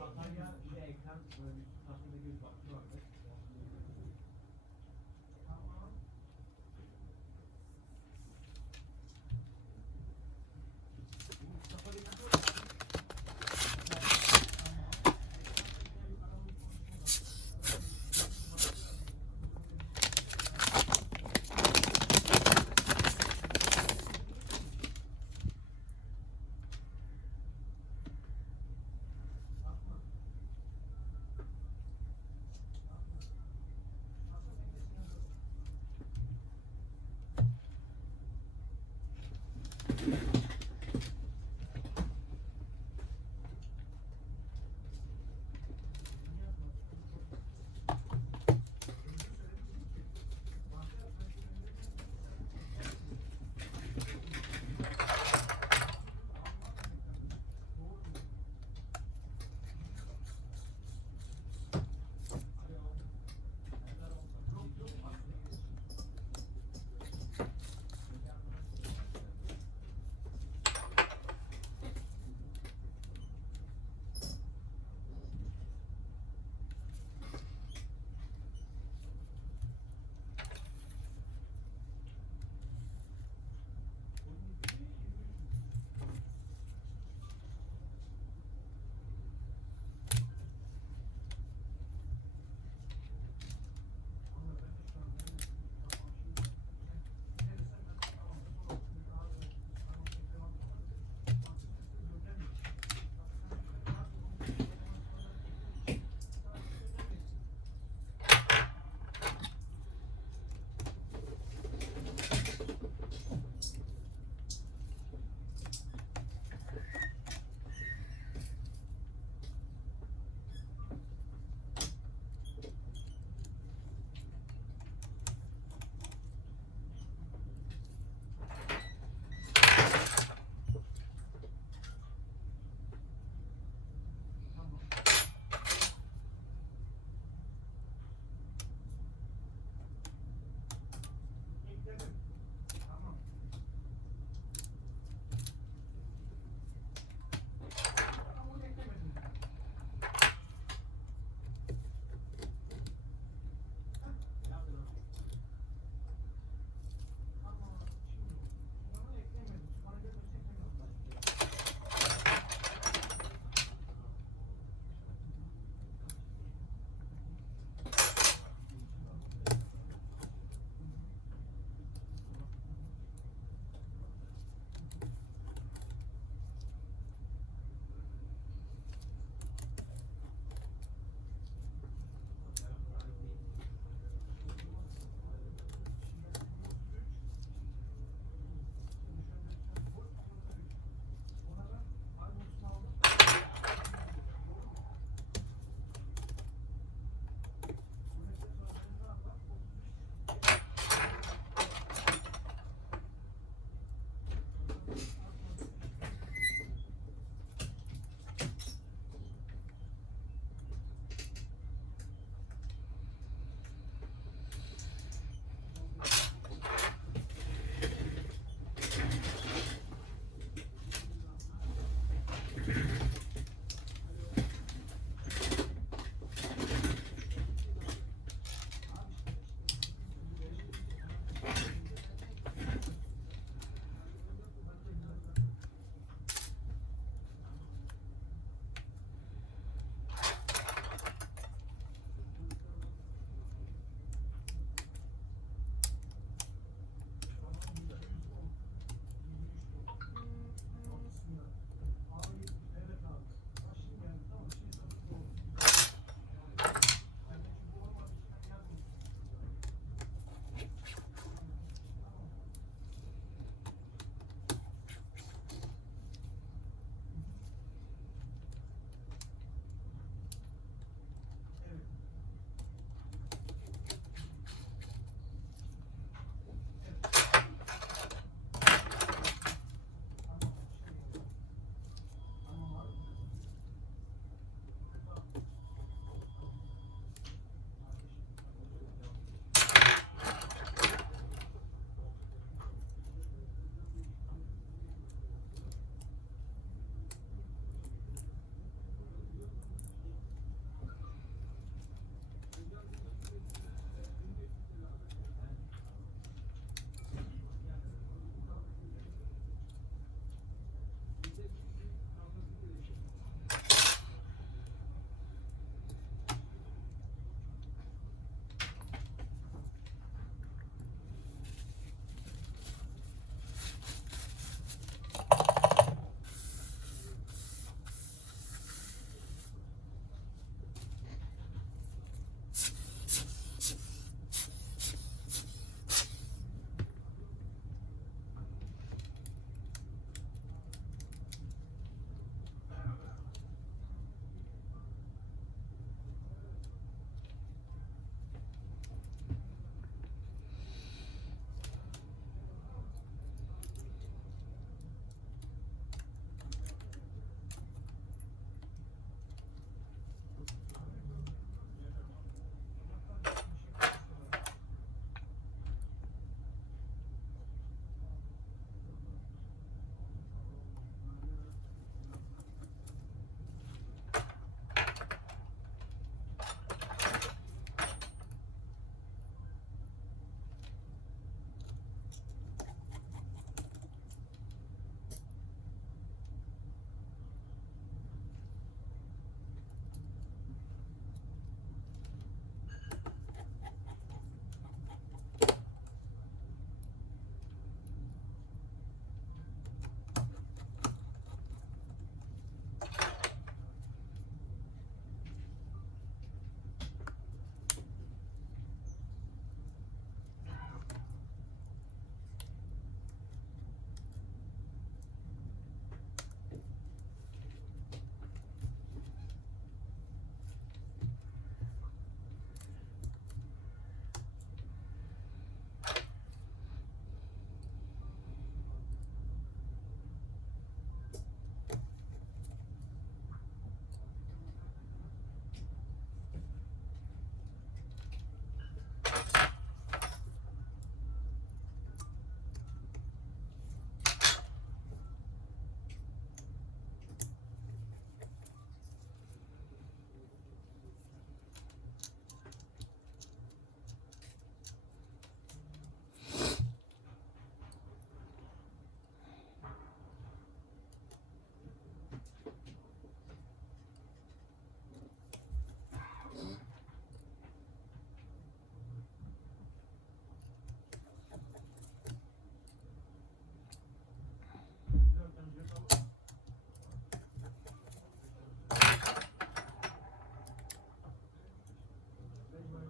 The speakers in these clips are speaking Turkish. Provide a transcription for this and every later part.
Batarya ile ekran böyle bir tatlı bir farkı vardı.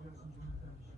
Cumhuriyet'ten